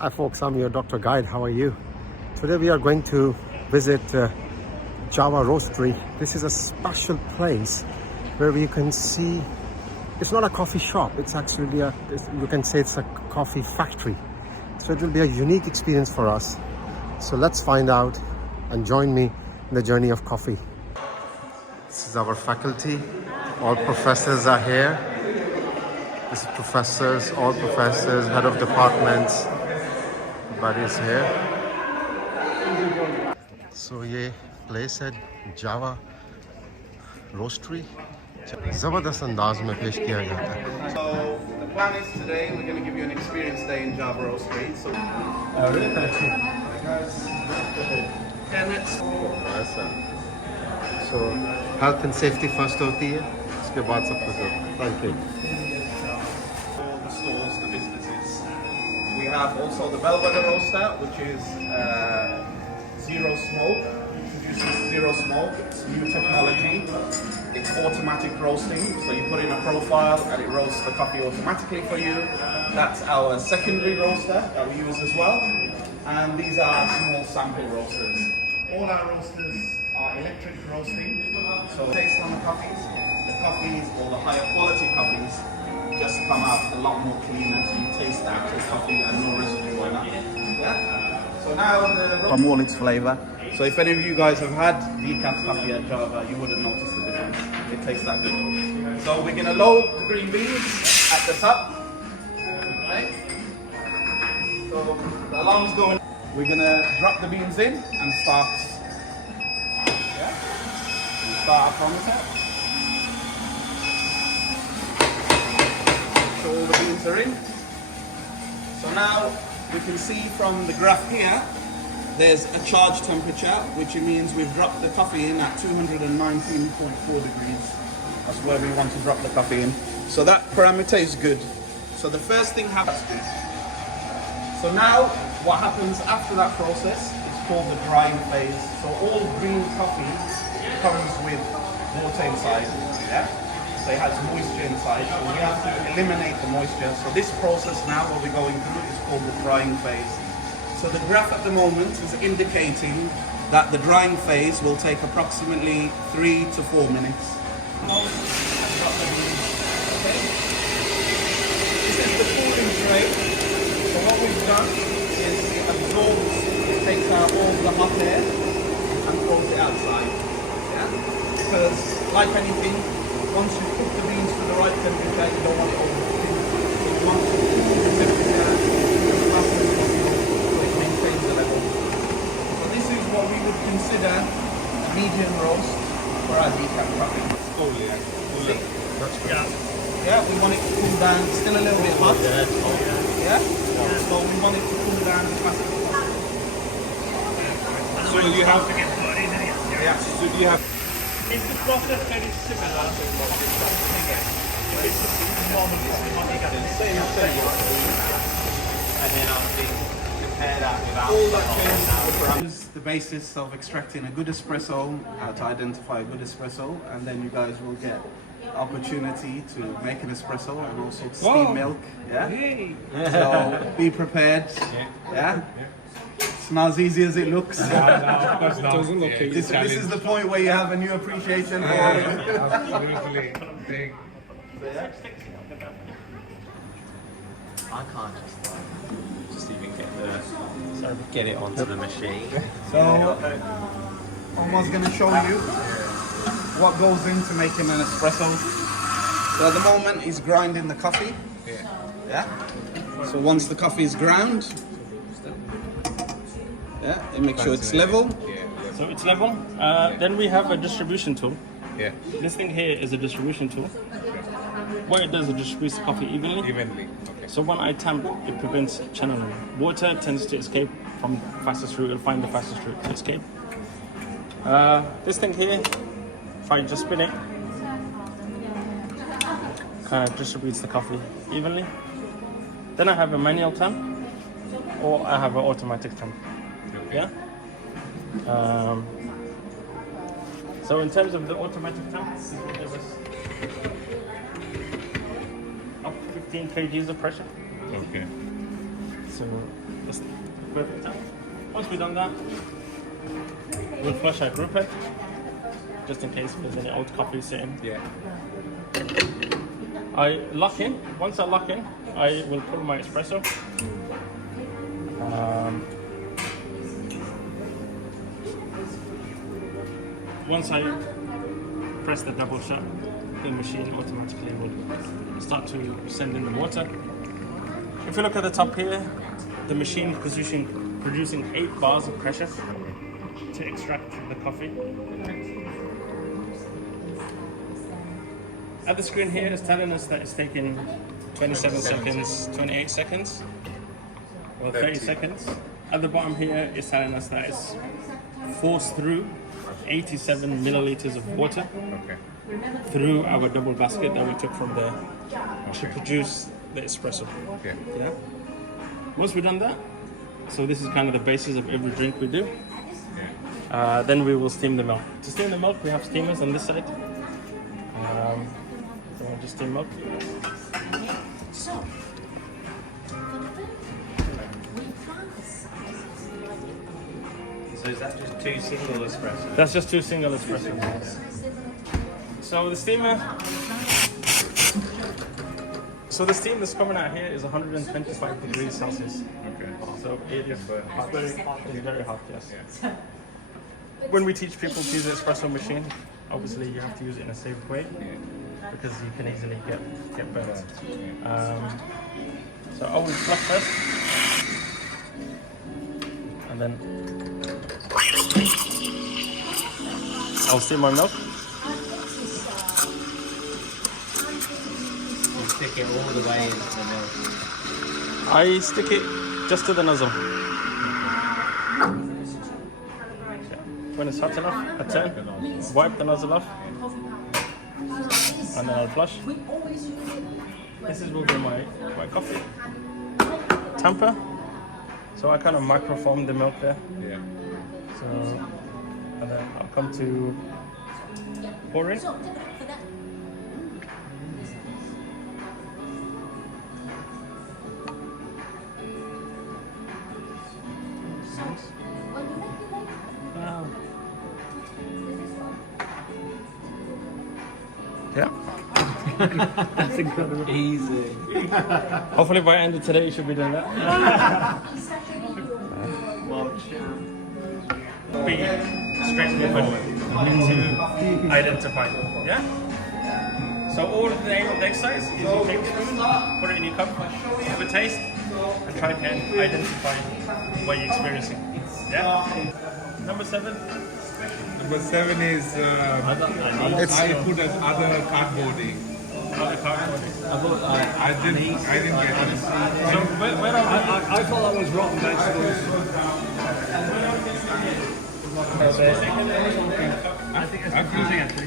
Hi folks, I'm your Dr. Guide. How are you? Today we are going to visit Java Roastery. This is a special place where you can see, it's not a coffee shop, it's actually you can say it's a coffee factory. So it will be a unique experience for us. So let's find out and join me in the journey of coffee. This is our faculty. All professors are here. This is professors, all professors, head of departments. Everybody is here. So ये place है Java Roastery. ज़बरदस्त अंदाज में पेश किया जाता है. So the plan is today we're going to give you an experience day in Java Roastery. So So health and safety first होती है, उसके बाद सब कुछ होता है. Thank you. all the stores, the businesses. We have also the Bellwether Roaster, which is zero smoke. Introduces zero smoke. It's new technology. It's automatic roasting. So you put in a profile and it roasts the coffee automatically for you. That's our secondary roaster that we use as well. And these are small sample roasters. All our roasters are electric roasting. So taste on the coffees or the higher quality coffees just come out a lot more cleaner, so you taste the actual coffee and no residue or nothing. Yeah? So now from all its flavour. So if any of you guys have had decaf coffee at Java, you wouldn't notice the difference. It tastes that good. So we're going to load the green beans at the top. Okay? So the alarm's going. We're going to drop the beans in and start. Yeah? Start our chronometer. So all the beans are in. So now we can see from the graph here, there's a charge temperature, which means we've dropped the coffee in at 219.4 degrees. That's where we want to drop the coffee in. So that parameter is good. So the first thing happens. So now what happens after that process is called the drying phase. So all green coffee comes with water inside. Yeah? So it has moisture inside. So we have to eliminate the moisture. So this process now what we're going through is called the drying phase. So the graph at the moment is indicating that the drying phase will take approximately 3 to 4 minutes. Okay. This is the cooling tray. So what we've done is it absorbs, it takes out all the hot air and throws it outside. Yeah? Because like anything, once you cook the beans to the right temperature, you don't want it overcooking. So you want to cook the temperature as fast as possible so it maintains the level. So this is what we would consider a medium roast for our decaf coffee. Oh yeah. See? That's good. Yeah, we want it to cool down, still a little bit hot. Yeah? So we want it to cool down as fast as possible. So you have. Yeah. So do you have? Is the process very similar? If it's normal, it's and then obviously compare that with All that changes is the basis of extracting a good espresso, how to identify a good espresso, and then you guys will get opportunity to make an espresso and also steam milk. Yeah. Hey. So be prepared. Yeah. It's not as easy as it looks. Doesn't look This is the point where you have a new appreciation for it. Absolutely. Big. I can't just even get it onto the machine. So Omar's going to show you what goes into making an espresso. So at the moment he's grinding the coffee. Yeah. So once the coffee is ground, yeah, and make sure it's level. So it's level. Then we have a distribution tool. Yeah. This thing here is a distribution tool. What it does, it distributes the coffee evenly. Evenly. Okay. So when I tamp, it prevents channeling. Water tends to escape from the fastest route. It'll find the fastest route to escape. This thing here, if I just spin it, kind of distributes the coffee evenly. Then I have a manual tamp, or I have an automatic tamp. Yeah. So in terms of the automatic tamp, there was up to 15 kgs of pressure. Okay. So Just perfect. Once we've done that, we'll flush our brew pad, just in case there's any old coffee sitting. Yeah. I lock in. Once I lock in, I will pour my espresso. Once I press the double shut, the machine automatically will start to send in the water. If you look at the top here, the machine is producing 8 bars of pressure to extract the coffee. At the screen here, it's telling us that it's taking 27 seconds, 28 seconds, or 30 seconds. At the bottom here, it's telling us that it's forced through 87 milliliters of water through our double basket that we took from the to produce the espresso. Okay. Yeah. Once we've done that, so this is kind of the basis of every drink we do. Then we will steam the milk. To steam the milk, we have steamers on this side. So I'll just steam milk. So is that just 2 single espressos? That's just 2 single espressos. So the steam that's coming out here is 125 degrees Celsius. Okay. So it is hot. It's very hot, yes. When we teach people to use the espresso machine, obviously you have to use it in a safe way because you can easily get burnt. So I will flush first, and then I'll steam my milk. You stick it all the way into the milk. I stick it just to the nozzle. When it's hot enough, I turn, wipe the nozzle off, and then I'll flush. This will be my coffee tamper. So I kind of microform the milk there. Yeah. So, and then I'll come to pouring. Wow. Yeah. That's incredible. Easy. Hopefully by the end of today you should be doing that. Be straightforward to identify. Yeah? So all the aim of the exercise is you take a spoon, put it in your cup, have a taste, and try to identify what you're experiencing. Yeah? Number 7. Number 7 is I put as other cardboarding. Other cardboarding. I didn't get it. So where are I thought that was rotten vegetables. I think it's confusing actually.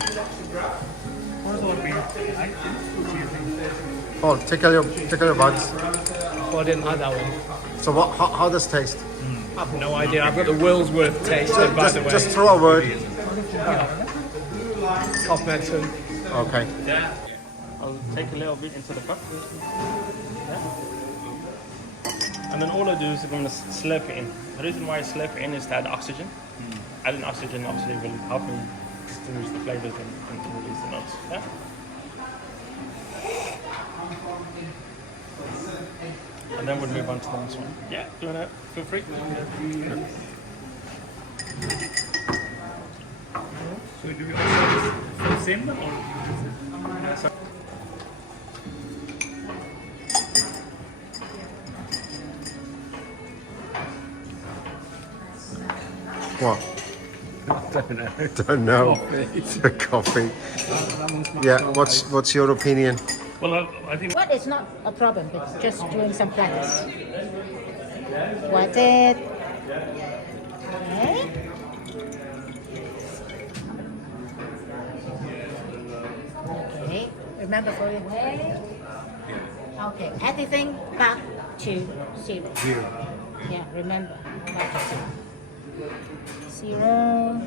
Oh, take out your bugs. Oh, I didn't like that one. So what? How does it taste? I have no idea. I've got the world's worth tasting, by the way. Just throw a word. Cosmetic. Okay. Yeah. I'll take a little bit into the cup. Yeah. And then all I do is I'm going to slurp it in. The reason why I slurp it in is to add oxygen. Adding oxygen obviously will help me distinguish the flavors and release the notes. Yeah. And then we'll move on to the next one. Yeah, do you want to feel free? So do we also full sim or? What? I Don't know. The coffee. Yeah. What's your opinion? Well, I think What is not a problem, but just doing some practice. What's it? Okay. Okay. Remember for your way. Okay. Everything back to 0. Yeah. Remember. Back to 0.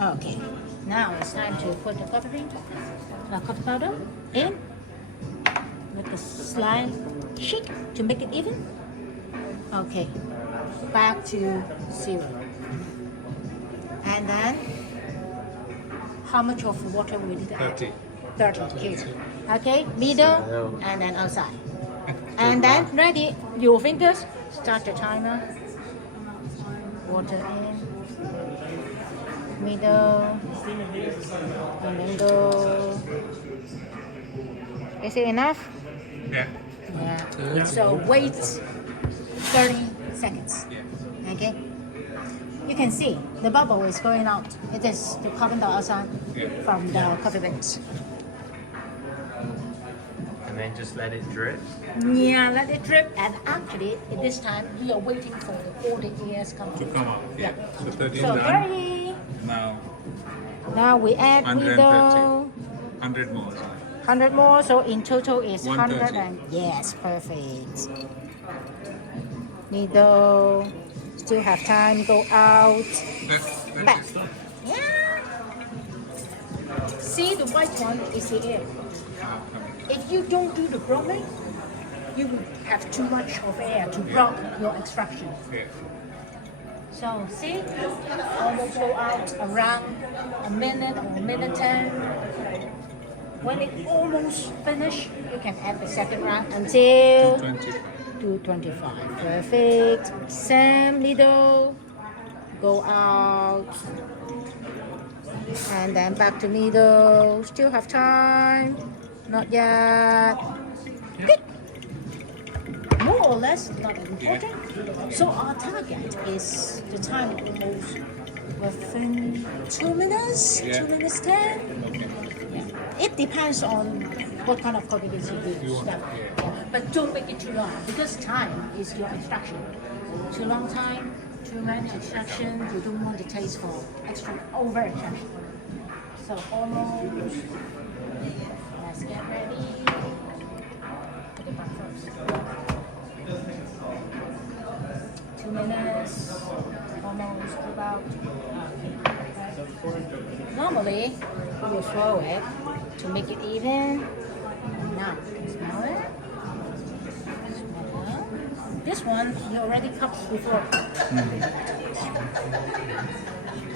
Okay. Now it's time to put the coffee powder in. With the slime shake to make it even. Okay. back to 0. And then, how much of water we need to add? 30. Okay, middle, and then outside. And then ready, your fingers, start the timer. Water in, middle, and then go. Is it enough? Yeah. Yeah. So wait 30 seconds. Okay. You can see the bubble is going out. It is the carbon dioxide from the coffee beans. And then just let it drip. Yeah, let it drip. And actually, at this time, we are waiting for all the airs come To out. come out. Yeah. So 30 is So done. 30. Now Now we add 130. middle. 100 more. 100 more, so in total is 100 130. and yes, perfect. Middle, still have time, go out, back. Yeah. See, the white one is the air. If you don't do the broming, you will have too much of air to block your extraction. Yeah. So see, almost go out around a minute or a minute 10. When it almost finished, you can add the second round until 225. Perfect. Same middle, go out, and then back to middle. Still have time. Not yet. Good. More or less, not important. So our target is the time almost within 2 minutes, 2 minutes 10. It depends on what kind of coffee beans you use. But don't make it too long because time is your extraction. Too long time, too much extraction, you don't want the taste for extra over extraction. So almost, let's get ready. Put it back first. 2 minutes, almost about. Normally, we will throw it to make it even. Now, smell it. Smell. This one you already cupped before.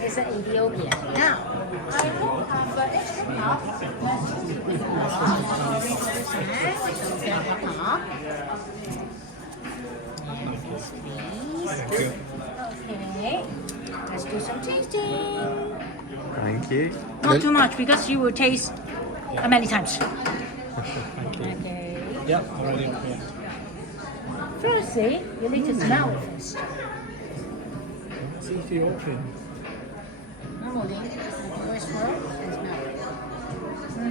It's an Ethiopia. Now, I will have an extra cup. Okay, let's do some tasting. Thank you. Not too much because you will taste many times. Okay. Yep, already. Yeah. Firstly, you need to smell it first. It's Ethiopian. Normally, you first smell and smell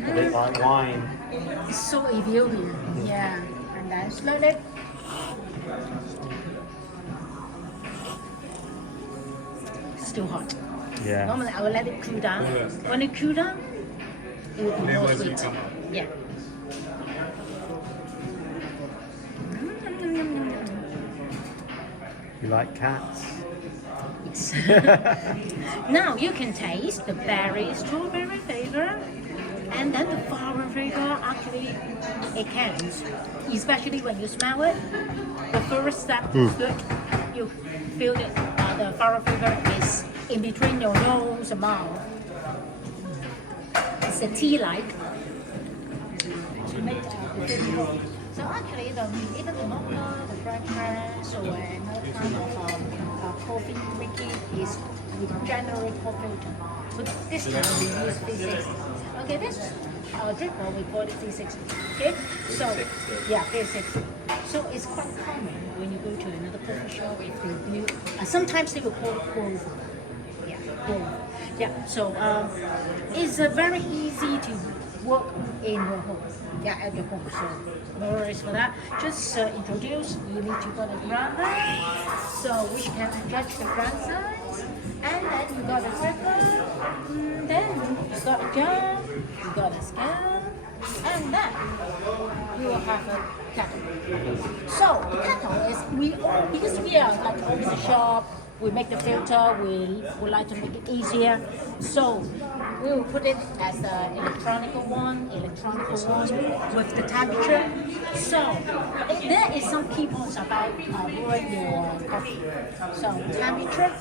it. A bit like wine. It's so Ethiopian. Yeah. And then slowly. Still hot. Yeah. Normally, I will let it cool down. When it cool down, it will be more Flavors will sweet. come out. Yeah. You like cats? Yes. Now you can taste the berry, strawberry flavor, and then the flower flavor. Actually, it can, especially when you smell it. The first step is good. You feel it. The flower flavor is in between your nose and mouth. It's a tea-like. To make so actually, even the mocha, the black press, or another kind of coffee drinking is with generate coffee. But this time we use V60. Okay, this dripper we call it V60. Okay, so yeah, V60. So it's quite common when you go to another coffee shop if they do. Sometimes they will call it Grove. Yeah, Grove. Yeah. So it's very easy to work in your home. Yeah, at your home. So no worries for that. Just introduce. You need to got a grinder, so which can adjust the grind size, and then you got a dripper. Then you got a jar. You got a scale, and then you will have a kettle. So the kettle is because we are like open the shop. we make the filter, we would like to make it easier. So we will put it as an electronic one with the temperature. So there is some keyboards about brewing your coffee. So temperature,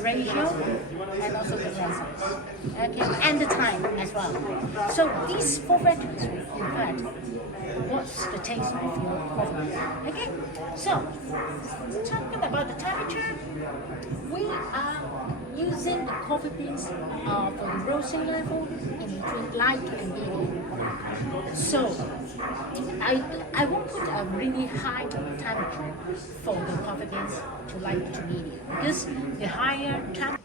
ratio, and also the presence. Okay, and the time as well. So these 4 factors, in fact, what's the taste of your coffee? Okay, so talking about the temperature, we are using the coffee beans for the roasting level in between light and medium. So I won't put a really high temperature for the coffee beans to light to medium because the higher temperature.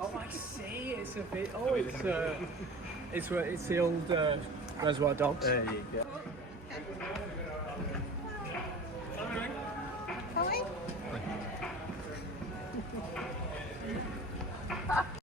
Oh, I see. It's a bit. Oh, it's the old Reservoir Dogs. There you go.